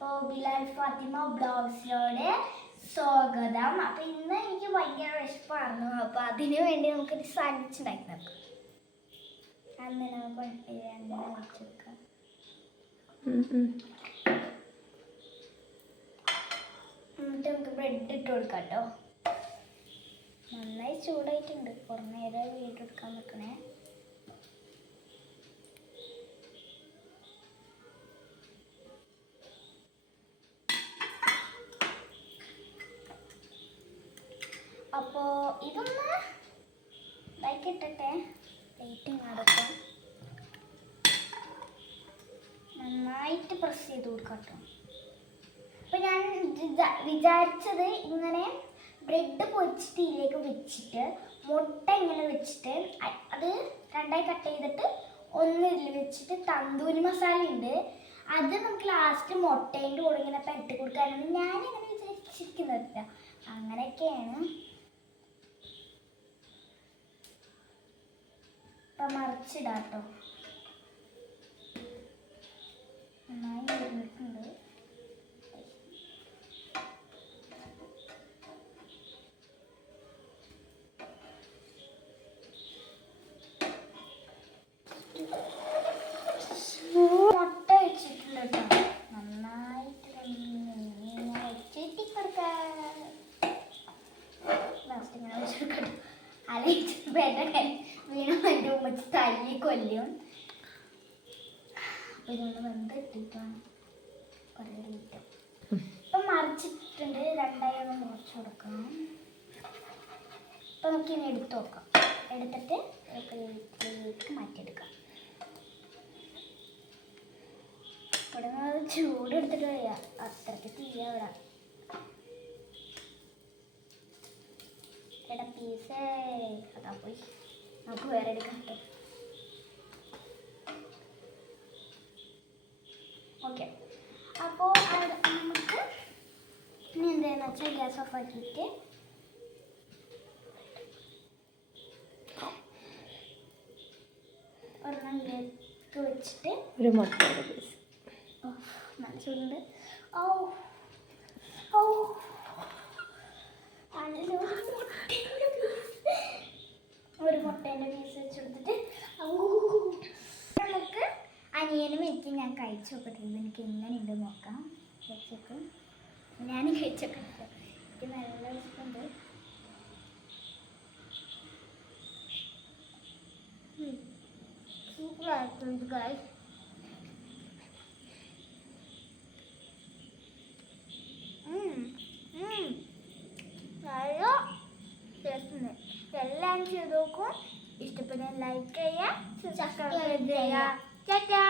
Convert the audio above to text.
അപ്പോൾ ബിലാൽ ഫാത്തിമ ബ്ലോഗ്സിലോട് സ്വാഗതം. അപ്പോൾ ഇന്ന് എനിക്ക് ഭയങ്കര വിശപ്പായിരുന്നു. അപ്പോൾ അതിനു വേണ്ടി നമുക്കൊരു സാൻഡ്വിച്ച് ഉണ്ടാക്കി നോക്കാം. അന്ന് നമുക്ക് എണ്ണ വെച്ചെടുക്കാം. എന്നിട്ട് നമുക്ക് ബ്രെഡ് ഇട്ട് കൊടുക്കാം കേട്ടോ. നന്നായി ചൂടായിട്ടുണ്ട്. കുറേ നേരം വീട്ടെടുക്കാൻ നിൽക്കണേ. അപ്പോൾ ഇതൊന്ന് ഇതാക്കിയിട്ടെ പ്ലേറ്റിങ് നടക്കും. നന്നായിട്ട് പ്രസ് ചെയ്ത് കൊടുക്കാം കേട്ടോ. അപ്പോൾ ഞാൻ വിചാരിച്ചത് ഇങ്ങനെ ബ്രെഡ് പൊരിച്ചിട്ട് ഇതിലേക്ക് വെച്ചിട്ട് മുട്ട ഇങ്ങനെ വെച്ചിട്ട് അത് രണ്ടായി കട്ട് ചെയ്തിട്ട് ഒന്ന് ഇതിൽ വെച്ചിട്ട് തന്തൂരി മസാല ഉണ്ട്, അത് നമുക്ക് ലാസ്റ്റ് മുട്ടേൻ്റെ കൂടെ ഇങ്ങനെ പെരട്ടി കൊടുക്കാനാണ് ഞാനിങ്ങനെ വിചാരിച്ചിരിക്കുന്നത്. അങ്ങനെയൊക്കെയാണ്. ഇപ്പം മറിച്ചിടാം കേട്ടോ. നന്നായി വരുന്നിട്ടുണ്ട്. മുട്ട വെച്ചിട്ടുണ്ട് കേട്ടോ. നന്നായിട്ട് വെച്ചിട്ടിക്കൊടുക്കാം. ലാസ്റ്റ് ഇങ്ങനെ വെച്ചെടുക്കട്ടോ. അല്ലെങ്കിൽ വേണ്ട വീണ എൻ്റെ ഉമ്മച്ച് തല്ലി കൊല്ലും. അപ്പോൾ ഇതൊന്ന് വെന്തിട്ടിട്ടാണ് കുറേ ഇട്ട് ഇപ്പം മറിച്ചിട്ടുണ്ട്. രണ്ടായി ഒന്ന് മുറിച്ച് കൊടുക്കണം. ഇപ്പം നമുക്കിനി എടുത്ത് നോക്കാം. എടുത്തിട്ട് പ്ലേറ്റിലേക്ക് മാറ്റിയെടുക്കാം. ഇവിടെ നിന്ന് ചൂട് എടുത്തിട്ട് വരിക. അത്രയ്ക്ക് തീയ ഇവിടെ എടാ പീസേ. അതാ പോയി. നമുക്ക് വേറെ എടുക്കാം കേട്ടോ. ഓക്കെ, അപ്പോൾ നമുക്ക് ഇനി എന്താണെന്ന് വെച്ചാൽ ഗ്യാസ് ഓഫ് ആക്കിയിട്ട് ഒരെണ്ണം ഇതിലേക്ക് വെച്ചിട്ട് ഒരു മുട്ടയുടെ പീസ്. നല്ല ചൂടുണ്ട്. ഓ ഓ ഒരു മുട്ടേൻ്റെ പീസ് വെച്ചെടുത്തിട്ട് നമുക്ക് അനിയനും എനിക്ക് ഞാൻ കഴിച്ചു നോക്കട്ടെ. എനിക്ക് എങ്ങനെയുണ്ട് നോക്കാം. വെച്ചേക്കും ഞാനും കഴിച്ചോക്കട്ടെ. എനിക്ക് നല്ല വിശപ്പുണ്ട്. സൂപ്പറായിട്ടുണ്ട് ഗായ്സ്. നല്ല ടേസ്റ്റ്. എല്ലാം ചെയ്ത് നോക്കും. ഇഷ്ടപ്പെട്ടാൽ ലൈക്ക് ചെയ്യുക, സബ്സ്ക്രൈബ് ചെയ്യുക. ടാറ്റാ.